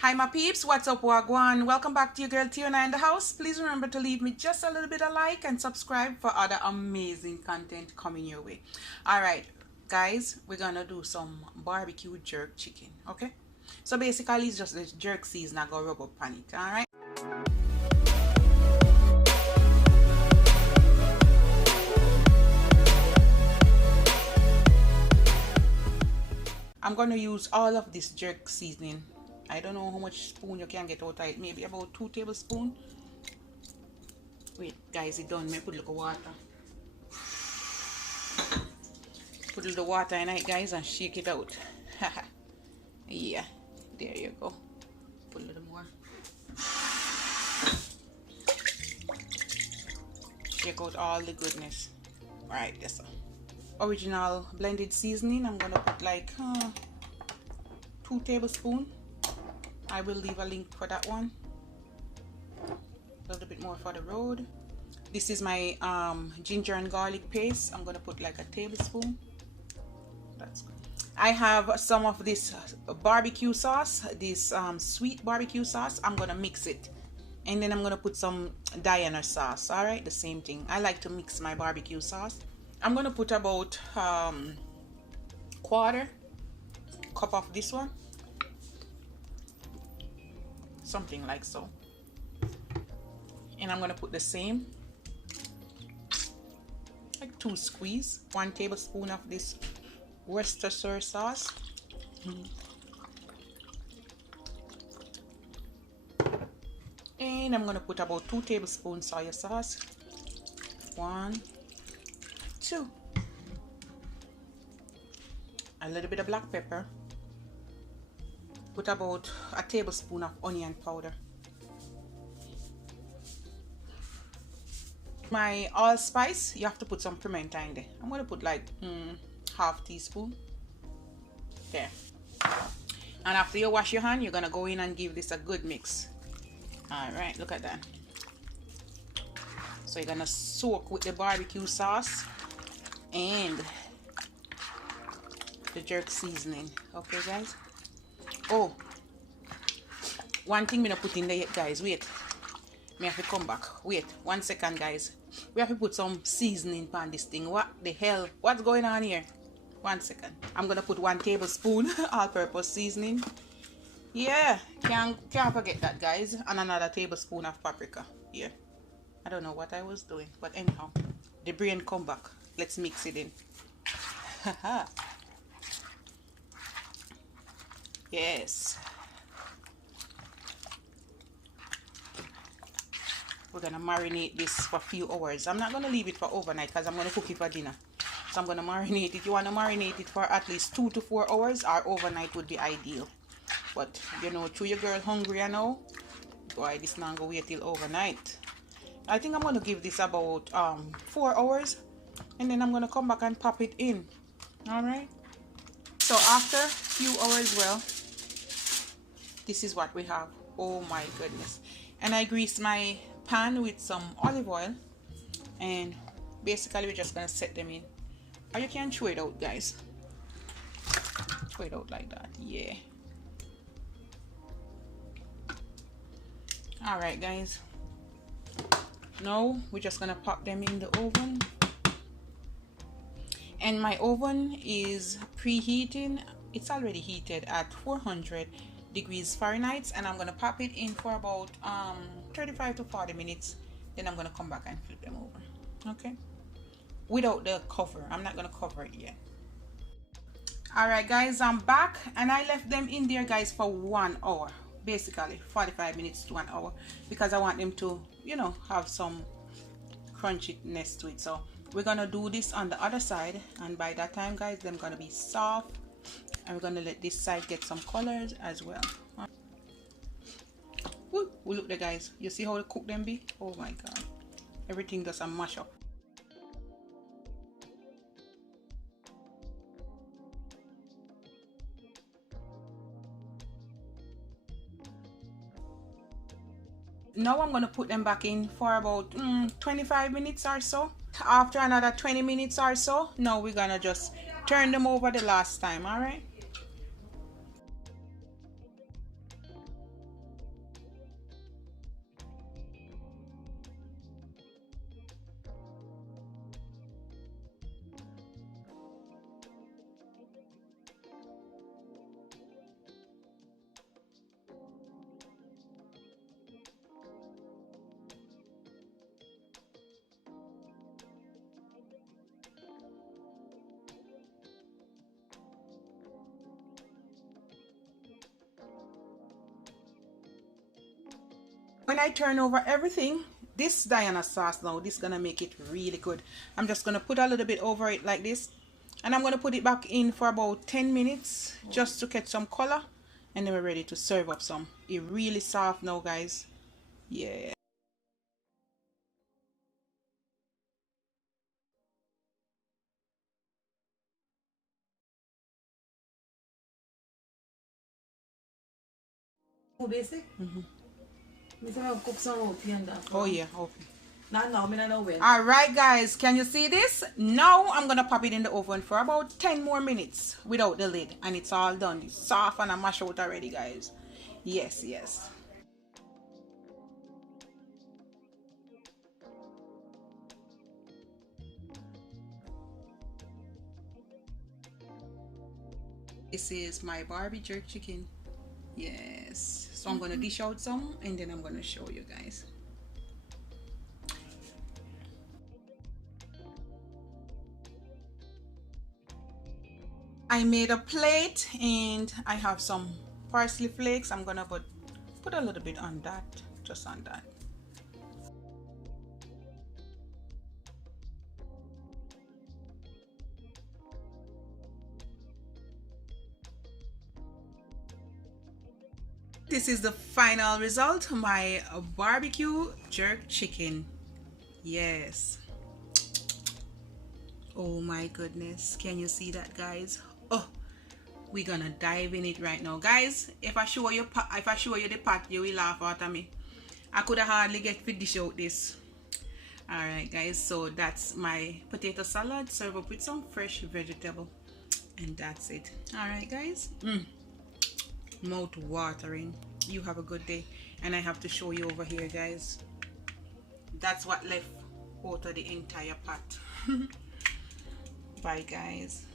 Hi my peeps, what's up, wagwan? Welcome back to your girl Tiona in the house. Please remember to leave me just a little bit of like and subscribe for other amazing content coming your way. Alright guys, we're gonna do some barbecue jerk chicken, okay? So basically it's just the jerk season. I go rub up on it, alright? I'm gonna use all of this jerk seasoning. I don't know how much spoon you can get out of it. Maybe about 2 tablespoons. Wait, guys, it done. Me put a little water. Put a little water in it, guys, and shake it out. Yeah, there you go. Put a little more. Shake out all the goodness. Alright, yes, sir. Original blended seasoning. I'm gonna put like 2 tablespoons. I will leave a link for that one. A little bit more for the road. This is my ginger and garlic paste. I'm gonna put like a tablespoon. That's good. I have some of this barbecue sauce, this sweet barbecue sauce. I'm gonna mix it, and then I'm gonna put some Diana sauce. All right, the same thing. I like to mix my barbecue sauce. I'm gonna put about quarter cup of this one, something like so. And I'm gonna put the same, like 2 squeeze, 1 tablespoon of this Worcestershire sauce. And I'm gonna put about 2 tablespoons soy sauce. 1, 2. A little bit of black pepper. Put about a tablespoon of onion powder. My allspice, you have to put some pimenta in there. I'm gonna put like half teaspoon there. And after you wash your hand, you're gonna go in and give this a good mix. All right, look at that. So you're gonna soak with the barbecue sauce and the jerk seasoning. Okay guys. Oh, one thing me not put in there yet, guys. Wait, me have to come back. Wait 1 second, guys. We have to put some seasoning on this thing. What the hell? What's going on here? 1 second. I'm gonna put 1 tablespoon all-purpose seasoning. Yeah, can't forget that, guys. And another tablespoon of paprika. Yeah, I don't know what I was doing, but anyhow, the brain come back. Let's mix it in. Yes. We're gonna marinate this for a few hours. I'm not gonna leave it for overnight because I'm gonna cook it for dinner. So I'm gonna marinate it. You wanna marinate it for at least 2 to 4 hours, or overnight would be ideal. But you know, through your girl hungry, I know. Boy, this not gonna wait till overnight. I think I'm gonna give this about 4 hours, and then I'm gonna come back and pop it in. All right. So after a few hours, well, this is what we have. Oh my goodness. And I grease my pan with some olive oil, and basically we're just gonna set them in. Or you can throw it out, guys. Throw it out like that. Yeah. All right guys, now we're just gonna pop them in the oven, and my oven is preheating. It's already heated at 400 degrees Fahrenheit, and I'm gonna pop it in for about 35 to 40 minutes. Then I'm gonna come back and flip them over, okay, without the cover. I'm not gonna cover it yet. All right guys, I'm back, and I left them in there, guys, for 1 hour, basically 45 minutes to 1 hour, because I want them to, you know, have some crunchiness to it. So we're gonna do this on the other side, and by that time, guys, they're gonna be soft, and we're gonna let this side get some colors as well. Ooh, look there, guys. You see how they cook them be? Oh my god, everything does a mash up. Now I'm gonna put them back in for about 25 minutes or so. After another 20 minutes or so, now we're gonna just turn them over the last time. All right. when I turn over everything, this Diana sauce now, this is gonna make it really good. I'm just gonna put a little bit over it like this, and I'm gonna put it back in for about 10 minutes just to get some color, and then we're ready to serve up some. It's really soft now, guys. Yeah. Basic? Cook some roti and that. Oh yeah, okay. Now, me not know when. All right, guys, can you see this? Now I'm gonna pop it in the oven for about 10 more minutes without the lid, and it's all done. It's soft and I mash out already, guys. Yes, yes. This is my Barbie jerk chicken. Yes. So I'm gonna dish out some, and then I'm gonna show you guys. I made a plate and I have some parsley flakes. I'm gonna put a little bit on that, just on that. This is the final result, my barbecue jerk chicken. Yes. Oh my goodness, can you see that, guys? Oh, we're gonna dive in it right now, guys. If I show you the pot, you will laugh at me. I could hardly get to dish out this. All right, guys, so that's my potato salad served up with some fresh vegetable, and that's it. All right, guys. Mouth watering. You have a good day. And I have to show you over here, guys. That's what left out of the entire pot. Bye, guys.